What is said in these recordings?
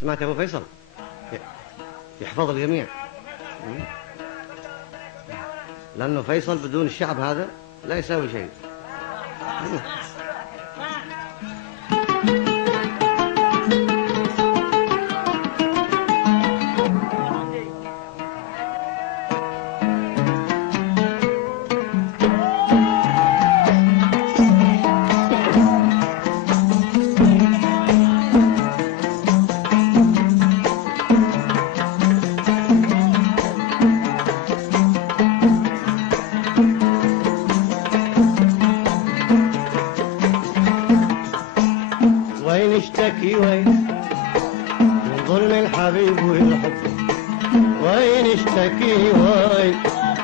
سمعت يا أبو فيصل؟ يحفظ الجميع، لأنه فيصل بدون الشعب هذا لا يساوي شيء. اشتكي وين من ظلم الحبيب والحب، وين اشتكي وين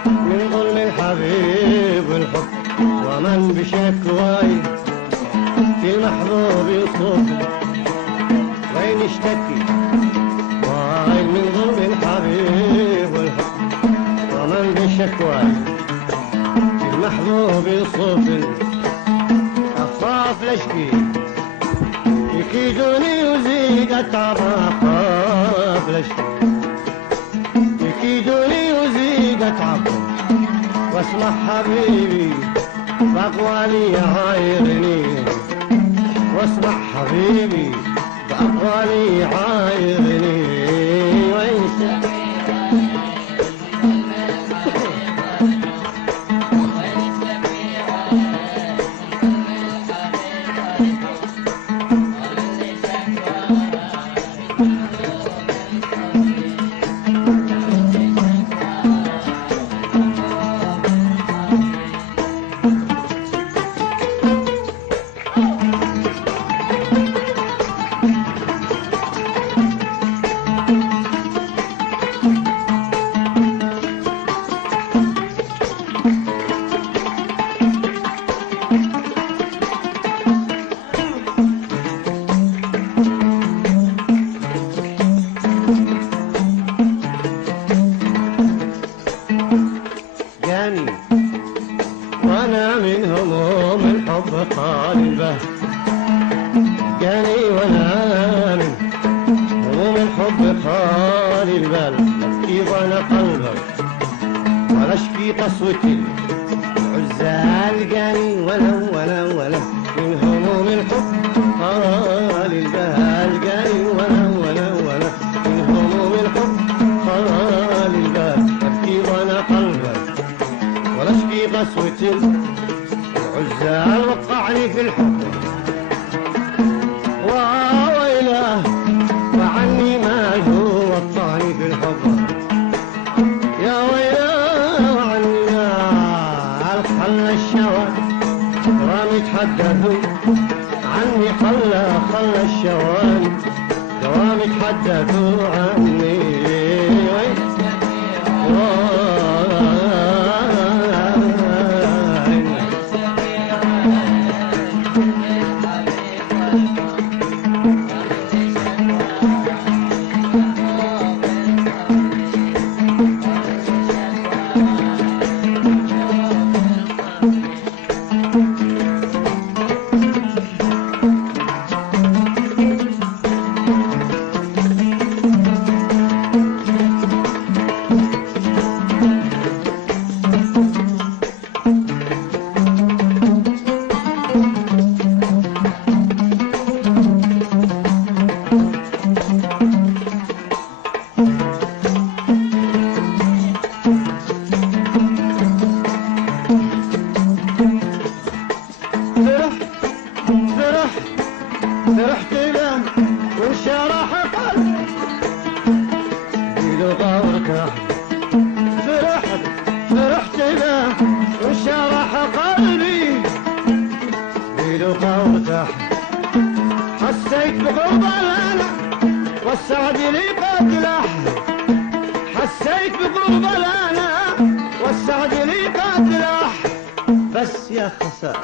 من ظلم الحبيب والحب، ومن بشكواي في المحبوب يصب. وين اشتكي وين من ظلم الحبيب والحب، ومن بشكواي في المحبوب يصب. أخاف لاشكي يكيدوني وزيد أتعب، أخاف لاشكي يكيدوني وزيد أتعب، واسمع حبيبي بأقوالي عايرني، واسمع حبيبي بأقوالي عايرني. وين وانا من هموم الحب قلبه، جاني وانا من هموم الحب خالي البال، ابكي وانا قلبه ولا اشكي قسوتي العزال، جاني وانا من هموم الحب خالي البال، جاني وانا من هموم الحب خالي البال، ابكي وانا قلبه ولا اشكي قسوة العزال، وقعني في الحب وويله وعني ما هو وقعني في الحب، يا ويله وعني ما خلى الشوى رامي يتحدثوا عني، خلى الشوان دوام يتحدثوا عني. فرحت له وانشرح قلبي بلغة وارتاح، فرحت له وانشرح قلبي بلغة وارتاح، حسيت بقرب الهنا والسعد لي قد لاح، حسيت بقرب الهنا والسعد لي قد لاح، بس يا خسارة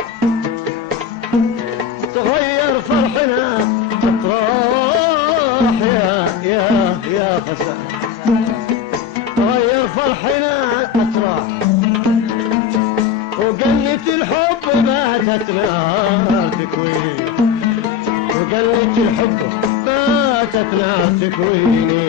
تغير فرحنا اطراح، يا خسارة تغير فرحنا اطراح، وقلة الحب باتت نار تكوي، وقلة الحب باتت ليست نار تكويني.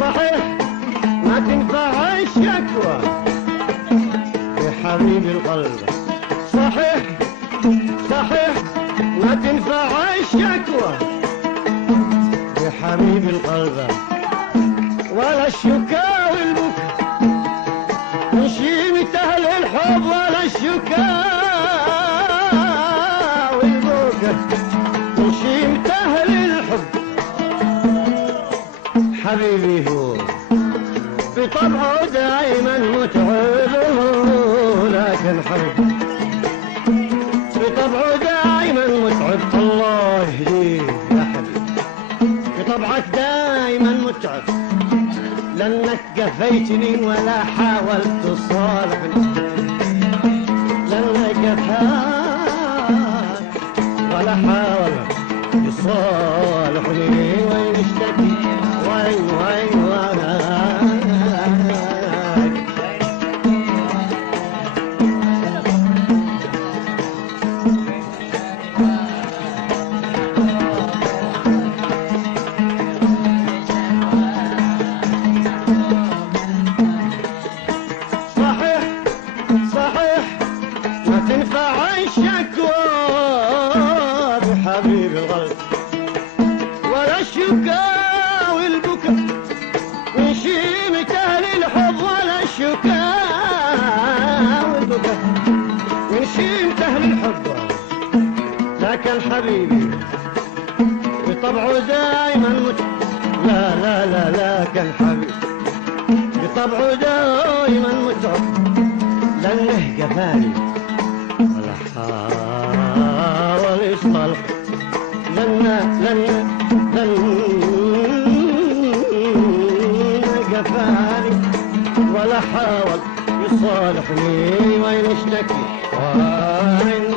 صحيح ما تنفع الشكوى بحبيب القلب. صحيح ما تنفع الشكوى بحبيب القلب، ولا الشكا والبكا من شيمة أهل الحب، ولا الشكا والبكا من شيمة أهل الحب. حبيبي هو بطبعه دائما متعب، لكن حبيبي بطبعه دائما متعب. الله يهديه يا حبيبي، بطبعك دائما متعب، لأنك قفيتني ولا حاولت تصالحني، لأنك قفاك ولا حاولت يصالحني. وين اشتكي وين وانا صحيح ما تنفع الشكوى بحبيب القلب، ولا الشكا والبكا من شيمة أهل الحب، ولا الشكا والبكا من شيمة أهل الحب. لكن حبيبي بطبعه دائما لا لا لا لكن حبيبي بطبعه دائما متعب، لأنه قفاني ولا حاول يصالح، لأنه قفاني ولا حاول يصالحني. وين اشتكي وين